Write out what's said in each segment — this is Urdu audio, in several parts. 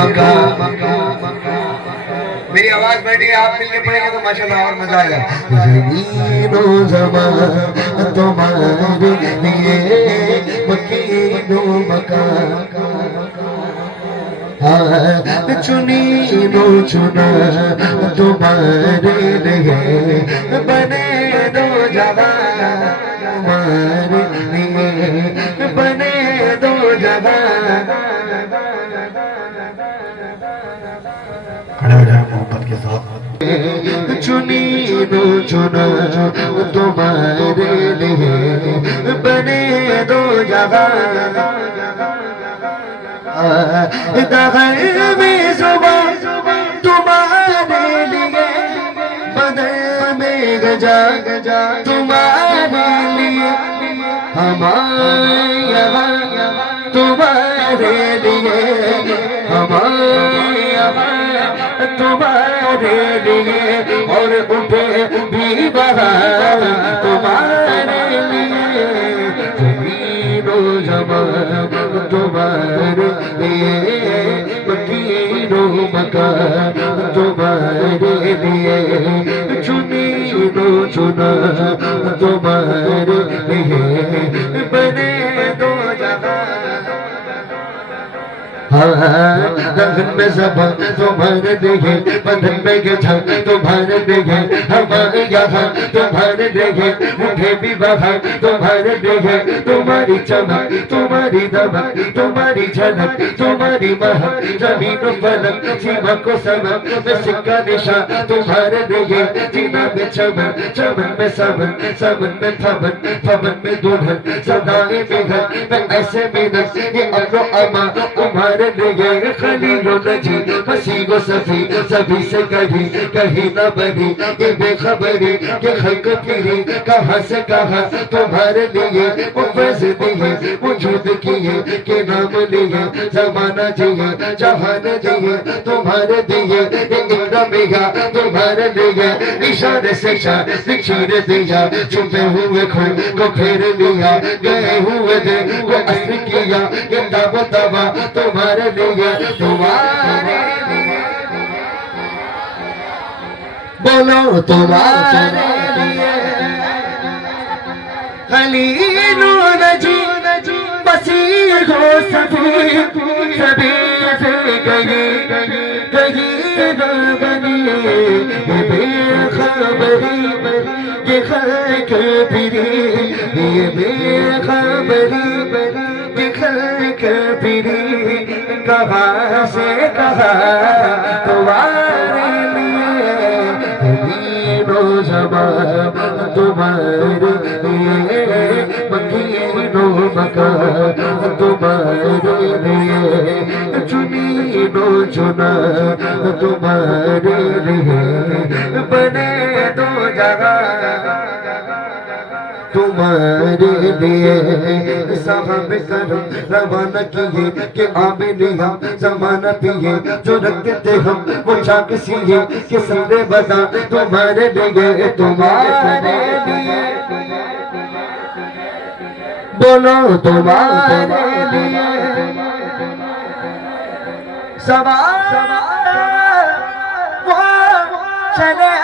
مکہ میری آواز بیٹھی ہے آپ مل کے پڑھیں گے تو ماشاءاللہ اور مزہ آئے گا زمین و زمان تمہارے لیے مکین و مکہ چنین و چنا تمہارے لیے بنے دو جہاں تمہارے لیے بنے دو جہاں کھڑے ہو جائیں محبت کے ساتھ چنین و چنا تمہارے لیے بنے دو جہاں دغل میں زبان تمہارے لیے بدر میں گجا تمہارے لیے ہمارے یہاں تمہارے لیے ہمارے یہاں تمہارے لیے اور اٹھے بھی بہار تمہارے لیے زمین و زمان تمہارے لیے مکین و مکہ تمہارے لیے چنین و چنا تمہارے لیے بنے دو جہاں دغن میں زبان تمہارے لیے بدن میں گجا تمہارے لیے ہمارے یہاں تمہارے لیے اٹھے بھی بہار تمہارے لیے تمہاری چمک تمہاری دمک تمہاری جھلک تمہاری مہک زمین و فلک سیما کو سمک میں سکہ نشان تمہارے لیے جینا میں چمن چمن میں سمن سمن میں پھمن پھمن میں دلہن صدائیں بگھن میں ایسے منت یہ امر و امان تمہارے لیے خلیل و نجی مسیح و صفی سبھی سے کہیں نہ بنی یہ بے خبری کہ خلق پھری کہاں سے کہاں تمہارے لیے مفیض دیے وجود کیے کہ نام لیے زمانہ جیے جہان دیے تمہارے دیے یہ اکرمیہ تمہارے لیے اشارے سے شیر دیا چھپے ہوئے کھول کو پھیر لیا گئے ہوئے دے کو اثر کیا یہ تاب و تبا تمہارے لیے تمہارے لیے بولو تمہارے لیے خلیل و نجی مسیح و صفی سبھی سے کہیں نہ بنی یہ بے خبری یہ خلق پھری یہ بے خبری یہ خلق پھری کہاں سے کہاں تمہارے لیے زمین و زمان تمہارے لیے مکین و مکہ تمہارے لیے چنین و چنا تمہارے لیے بنے دو جگہ تمہارے لیے صاحب کرم روانہ کیے کہ آمین ہم زمانہ پیے جو رکھتے تھے ہم وہ چاک سیے کہ سندے بتا تمہارے لیے تمہارے لیے بولو تمہارے لیے سوال وہ چلے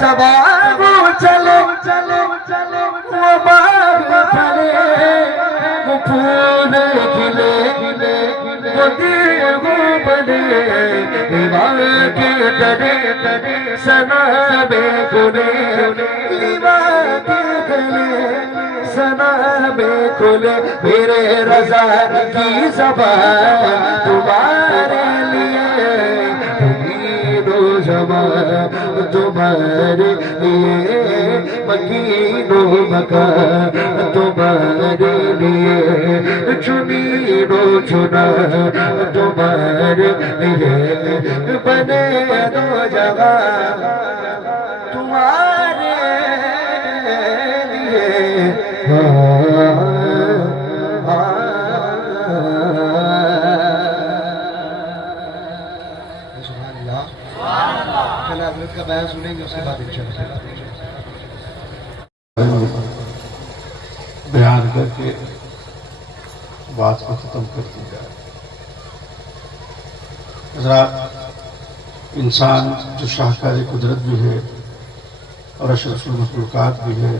سوال وہ چلے وہ باغ پھلے وہ پھول کھلے وہ دل وہ بنے لیوان کے تنے سنا بے گنے لیوان کے تنے سنا بے گنے میرے رضا کی زبان تمہارے لیے زمین و زمان تمہارے لیے مکین و مکہ تمہارے لیے چنین و چنا تمہارے لیے بنے دو جگہ تمہارے لیے حضرت کا بیان سنیں گے اس کے بعد انشاءاللہ بیان کر کے بات کو ختم کر دی جائے۔ حضرات، انسان جو شاہکار قدرت بھی ہے اور اشرف المخلوقات بھی ہے،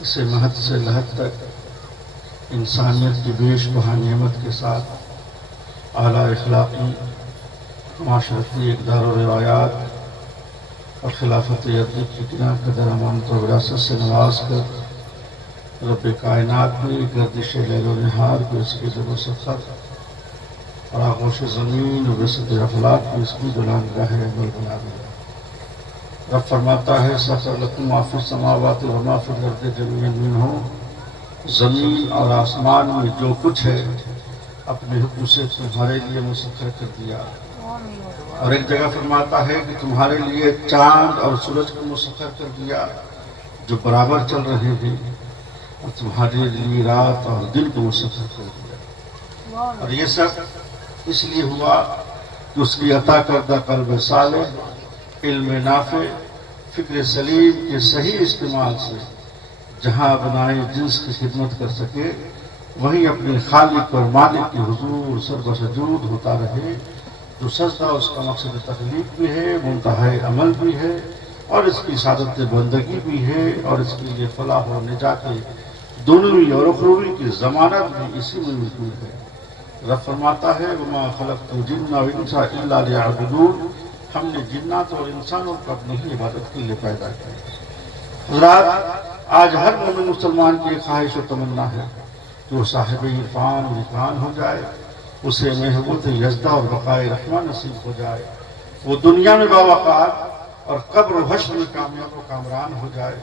اسے مہد سے لحد تک انسانیت کی بیش بہا نعمت کے ساتھ اعلیٰ اخلاقی، معاشرتی اقدار و روایات اور خلافت عدلی کی بنا قدر امانت و وراثت سے نواز کر رب کائنات نے گردش لیل و نہار کو اس کی در و سفر اور آغوش زمین و وسط افلاک کو اس کی دلانگاہ عمل بنا دیا۔ رب فرماتا ہے سخر لکم ما فی السماوات و ما فی الارض جميعا منہ، زمین اور آسمان میں جو کچھ ہے اپنے حکم سے تمہارے لیے مسخر کر دیا۔ اور ایک جگہ فرماتا ہے کہ تمہارے لیے چاند اور سورج کو مسخر کر دیا جو برابر چل رہے ہیں، اور تمہارے لیے رات اور دن کو مسخر کر دیا۔ اور یہ سب اس لیے ہوا کہ اس کی عطا کردہ قلب صالح، علم نافع، فکر سلیم کے صحیح استعمال سے جہاں بنائے جنس کی خدمت کر سکے، وہیں اپنے خالق اور مالک کے حضور سر بسجود ہوتا رہے۔ جو سجدہ اس کا مقصد تخلیق بھی ہے، منتہا عمل بھی ہے، اور اس کی سعادت بندگی بھی ہے، اور اس کے لیے فلاح و نجات دنیوی اور اخروی کی ضمانت بھی اسی میں موجود ہے۔ رب فرماتا ہے وما خلقت الجن والانس الا لیعبدون، ہم نے جنات اور انسانوں کو اپنی ہی عبادت کے لیے پیدا کیا۔ حضرات، آج ہر مومن مسلمان کی ایک خواہش و تمنا ہے کہ وہ صاحب عرفان و رضوان ہو جائے، اسے محبوت یزدہ اور بقائے رحمہ نصیب ہو جائے، وہ دنیا میں باوقار اور قبر و حشر میں کامیاب و کامران ہو جائے۔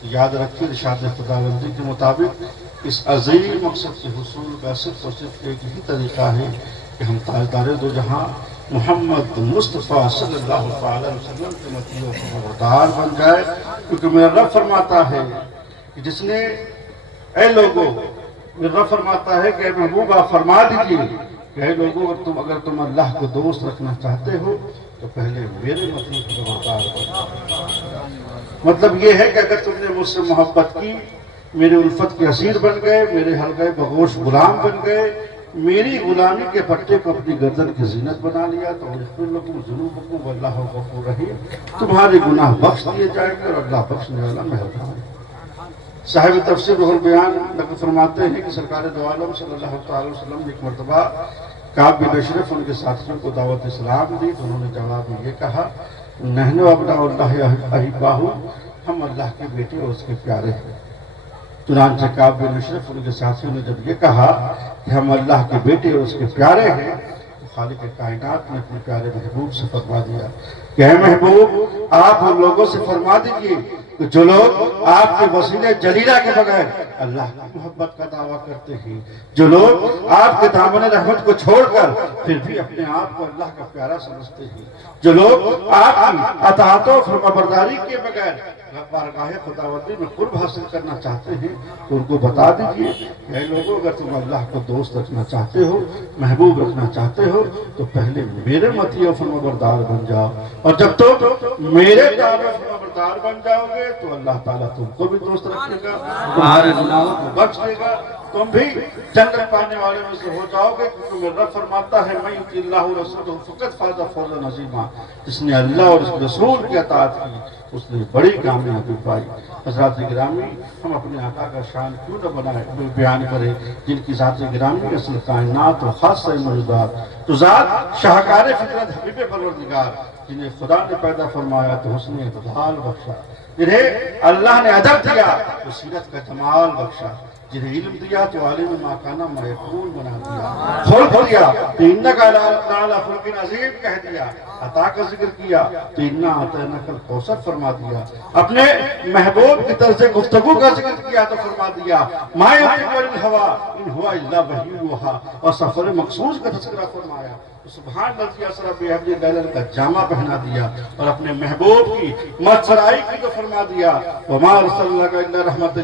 تو یاد رکھیے ارشاد خداوندی کے مطابق اس عظیم مقصد کے حصول کا صرف اور صرف ایک ہی طریقہ ہے کہ ہم تاجدار دو جہاں محمد مصطفیٰ صلی اللہ علیہ وسلم کے مطیع و فرمانبردار بن جائے، کیونکہ میرا رب فرماتا ہے کہ جس نے اے لوگوں، میرا رب فرماتا ہے کہ اے محبوب آپ فرما دیجیے کہ اے لوگوں، اگر تم اللہ کو دوست رکھنا چاہتے ہو تو پہلے میرے مطیع و فرمانبردار بنو۔ مطلب یہ ہے کہ اگر تم نے مجھ سے محبت کی، میری الفت کے اسیر بن گئے، میرے حلقۂ بغوش غلام بن گئے، میری غلامی کے پٹے کو اپنی گردن کی زینت بنا لیا، تو اغفر لکم ذنوبکم واللہ غفور رحیم، تمہارے گناہ بخش دیے جائیں گے اور اللہ بخشنے والا مہربان ہے۔ صاحب تفسیر روح البیان نقل فرماتے ہیں کہ سرکار دو عالم صلی اللہ علیہ وسلم نے ایک مرتبہ کعب بن اشرف ان کے ساتھیوں کو دعوت اسلام دی، تو انہوں نے جواب میں یہ کہا نحن ابناء اللہ احباہ، ہم اللہ کے بیٹے اور اس کے پیارے ہیں۔ چنانچہ کعب بن اشرف ان کے ساتھیوں نے جب یہ کہا کہ ہم اللہ کے بیٹے اور اس کے پیارے ہیں، تو خالق کائنات نے اپنے پیارے محبوب سے فرما دیا کہ اے محبوب، آپ ہم لوگوں سے فرما دیجیے کہ جو لوگ آپ کے وسیلے جلیلہ کے بغیر اللہ کی محبت کا دعویٰ کرتے ہیں، جو لوگ آپ کے دامن رحمت کو چھوڑ کر پھر بھی اپنے آپ کو اللہ کا پیارا سمجھتے ہیں، جو لوگ آپ کی اطاعت و فرمانبرداری کے بغیر بارگاہ خداوندی میں قرب حاصل کرنا چاہتے ہیں، تو ان کو بتا دیجیے کہ اے لوگوں، اگر تم اللہ کو دوست رکھنا چاہتے ہو، محبوب رکھنا چاہتے ہو، تو پہلے میرے مطیع و فرمانبردار بن جاؤ، اور جب تم میرے تابع فرمانبردار بن جاؤ گے تو اللہ تعالیٰ تم کو بھی دوست رکھے گا، تمہارے گناہوں کو بخش دے گا، تم بھی جنت پانے والے میں سے ہو جاؤ گے، کیونکہ میرا رب فرماتا ہے من یطع اللہ ورسولہ فقد فاز فوزا عظیما، جس نے اللہ اور اس کے رسول کی اطاعت کی اس نے بڑی کامیابی پائی۔ حضرات گرامی، ہم اپنے آقا کا شان کیوں نہ بیان کریں جن کی ذات گرامی اصل کائنات و خاصہ موجودات، تو ذات شاہکار فطرت حبیب پروردگار، جنہیں خدا نے پیدا فرمایا تو حسن اعتدال بخشا، جنہیں اللہ نے ادب دیا تو سیرت کا جمال بخشا، جنہیں علم دیا تو عالم ما کان ما یکون بنا دیا، خلق دیا تو انک علی خلق عظیم کہہ دیا، عطا کا ذکر کیا تو انا اعطیناک الکوثر فرما دیا، اپنے محبوب کی طرز گفتگو کا ذکر کیا تو فرما دیا ما ینطق عن الہوی ان هو الا وحی یوحی، اور سفر مقصود کا تذکرہ فرمایا، سبحان الذی اسری بعبدہ لیلا کا جامہ پہنا دیا، اور اپنے محبوب کی مسرائی کی تو فرما دیا وما ارسلناک الا رحمۃ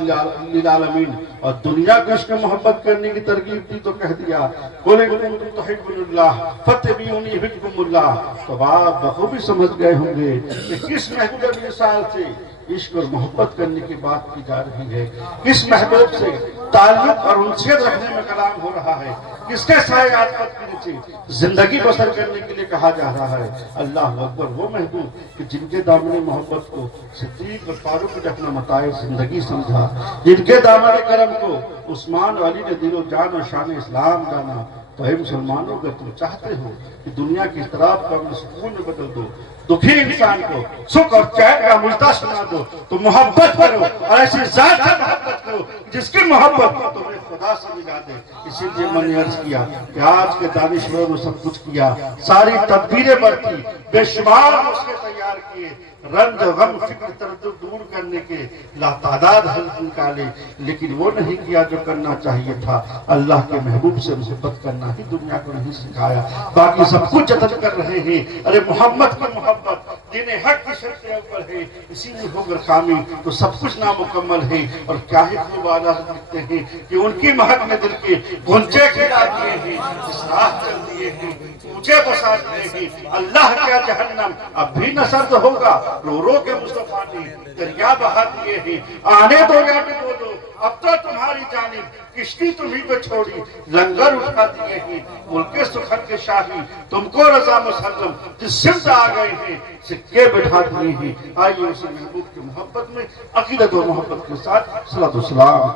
للعالمین، اور دنیا کو اس کے محبت کرنے کی ترغیب دی تو کہہ دیا قل ان کنتم تحبون اللہ فاتبعونی یحببکم اللہ۔ تو آپ بخوبی سمجھ گئے ہوں گے کہ کس محبوب مثال سے عشق اور محبت کرنے کی بات کی جا رہی ہے، کس محبوب سے تعلق اور انسیت رکھنے میں کلام ہو رہا ہے، کس کے سائے عاطفت کے نیچے زندگی بسر کرنے کے لیے کہا جا رہا ہے۔ اللہ اکبر، وہ محبوب کہ جن کے دامن محبت کو صدیق اور فاروق نے اپنا متاع زندگی سمجھا، جن کے دامن کرم کو عثمان و علی نے دل و جان اور شان اسلام جانا۔ تو اے مسلمانوں، اگر تم چاہتے ہو کہ دنیا کی اضطراب کو امن سکون میں بدل دو، دکھی انسان کو سکھ اور چین کا مجدہ سنا دو، تو محبت کرو اور ایسی ذات سے محبت کرو جس کی محبت کو تمہیں خدا سے ملا دے۔ اسی لیے میں نے عرض کیا کہ آج کے دانشوروں نے سب کچھ کیا، ساری تدبیریں برتی، بے شمار اس کے تیار کیے، رنج غم فکر تردد دور کرنے کے لاتعداد حل نکالے، لیکن وہ نہیں کیا جو کرنا چاہیے تھا۔ اللہ کے محبوب سے محبت کرنا ہی دنیا کو نہیں سکھایا، باقی سب کچھ جتن کر رہے ہیں۔ ارے محمد کی محبت دین حق کی شرط کے اوپر ہے، اسی میں ہوگر خامی تو سب کچھ نامکمل ہے۔ اور کیا ہی خوب آدھا لکھتے ہیں کہ ان کی مہک نے دل کے گنجے کھلا دیے ہیں، اصلاح کر دیے ہیں، اونچے بسا دیے ہیں۔ اللہ کیا جہنم اب بھی نہ سرد ہوگا، رو رو کے مصطفیٰ نے دریا بہا دیے ہیں۔ آنے دو یا ڈبو دو، اب تو تمہاری جانب کشتی تمہیں پہ چھوڑی، لنگر اٹھا دیے ہیں۔ ملک سخن کے شاہی تم کو رضا مسلم، جس سمت آ گئے ہیں سکے بٹھا دیے ہیں۔ آئیے اسے محبوب کی محبت میں عقیدت و محبت کے ساتھ صلاۃ و سلام